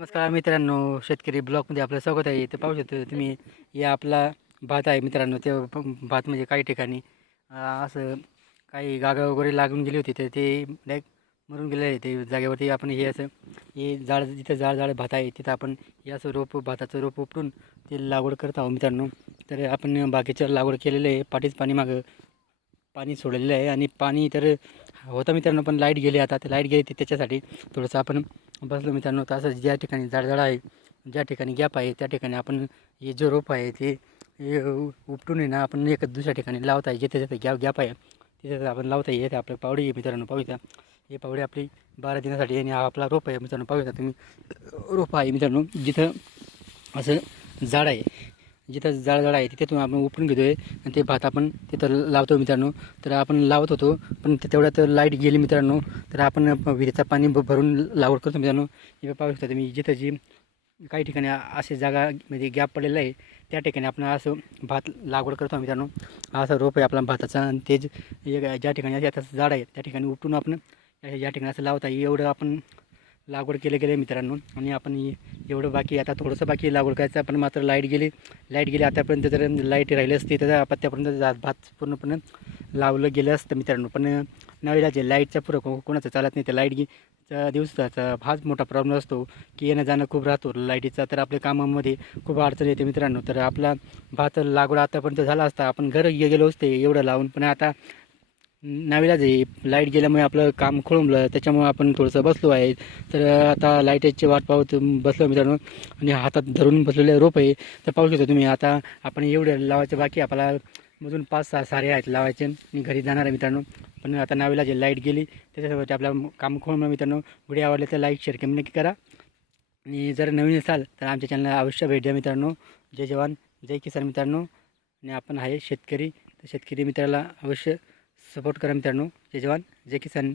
नमस्कार मित्रांनो शेतकरी ब्लॉकमध्ये आपलं स्वागत आहे. ते पाहू शकतो तुम्ही हे आपला भात आहे मित्रांनो ते भात म्हणजे काही ठिकाणी असं काही गागा वगैरे लागून गेली होती तर ते डायरेक्ट मरून गेले आहे. ते जागेवरती आपण हे असं हे झाड जिथं जाड जाड भात आहे तिथं आपण हे असं रोप भाताचं रोप उपटून ते लागवड करत आहोत मित्रांनो. तर आपण बाकीचं लागवड केलेलं आहे पाठीच पाणी मागं पाणी सोडलेलं आहे. आणि पाणी तर होता मित्रांनो पण लाइट गेली आता. ते लाइट गेली ते त्याच्यासाठी थोडंसं आपण बसलो मित्रांनो तर असं ज्या ठिकाणी जाडजाड आहे ज्या ठिकाणी गॅप आहे त्या ठिकाणी आपण हे जे रोप आहे ते हे उपटून आहे ना आपण एक दुसऱ्या ठिकाणी लावता येते जिथे गॅप गॅप आहे तिथे आपण लावता येते आपलं पावडी आहे मित्रांनो पाहू हे पावडी आपली बारा दिनासाठी आणि हा आपला रोप आहे मित्रांनो पाहू तुम्ही रोप आहे मित्रांनो जिथं असं झाड आहे. जिथं जाळजाळ आहे तिथेतून आपण उपटून घेतो आहे आणि ते भात आपण तिथं लावतो मित्रांनो. तर आपण लावत होतो पण ते तेवढ्यात लाइट गेली मित्रांनो. तर आपण विहिरीचं पाणी भरून लागवड करतो मित्रांनो. हे पाहू शकता तुम्ही जिथं जी काही ठिकाणी असे जागा म्हणजे गॅप पडलेला आहे त्या ठिकाणी आपण असं भात लागवड करतो मित्रांनो. असं असा रोप आहे आपला भाताचा आणि तेच ज्या ठिकाणी आता झाड आहे त्या ठिकाणी उपटून आपण या ठिकाणी असं लावता येईल एवढं आपण लागवड केली गेले मित्रांनो. आणि आपण एवढं बाकी आता थोडंसं बाकी लागवड करायचं. पण मात्र लाइट गेली. लाइट गेली आतापर्यंत जर लाइट राहिली असती तर पत्त्यापर्यंत भात पूर्णपणे लावलं गेलं असतं मित्रांनो. पण नवीला जे लाईटचा पुरं को- कोणाचं चालत नाही. तर लाइट गे दिवसाचा हाच मोठा प्रॉब्लेम असतो की येणं जाणं खूप राहतो. लाईटीचा तर आपल्या कामामध्ये खूप अडचण येते मित्रांनो. तर आपला भात लागवड आतापर्यंत झाला असता आपण घर गेलो असते एवढं लावून. पण आता नावीला आहे. लाइट गेल्यामुळे आपलं काम खोळंबलं. त्याच्यामुळे आपण थोडंसं बसलो आहे तर आता लाईटची वाट पाहत बसलो मित्रांनो. आणि हातात धरून बसलेले रोप आहे. तर पाहू शकता तुम्ही आता आपण एवढे लावायचे बाकी आपल्याला मधून पाच सहा सारे आहेत लावायचे. मी घरी जाणार आहे मित्रांनो. पण आता नावीला जे लाइट गेली. त्याच्यासाठी आपलं काम खोळंबलं मित्रांनो. व्हिडिओ आवडले तर लाईक शेअर कमी नक्की करा. आणि जर नवीन असाल तर आमच्या चॅनलला अवश्य भेट द्या मित्रांनो. जय जवान जय किसान मित्रांनो. आणि आपण आहे शेतकरी. तर शेतकरी मित्राला अवश्य सपोर्ट करा मित्रांनो. जय जवान जय किसान.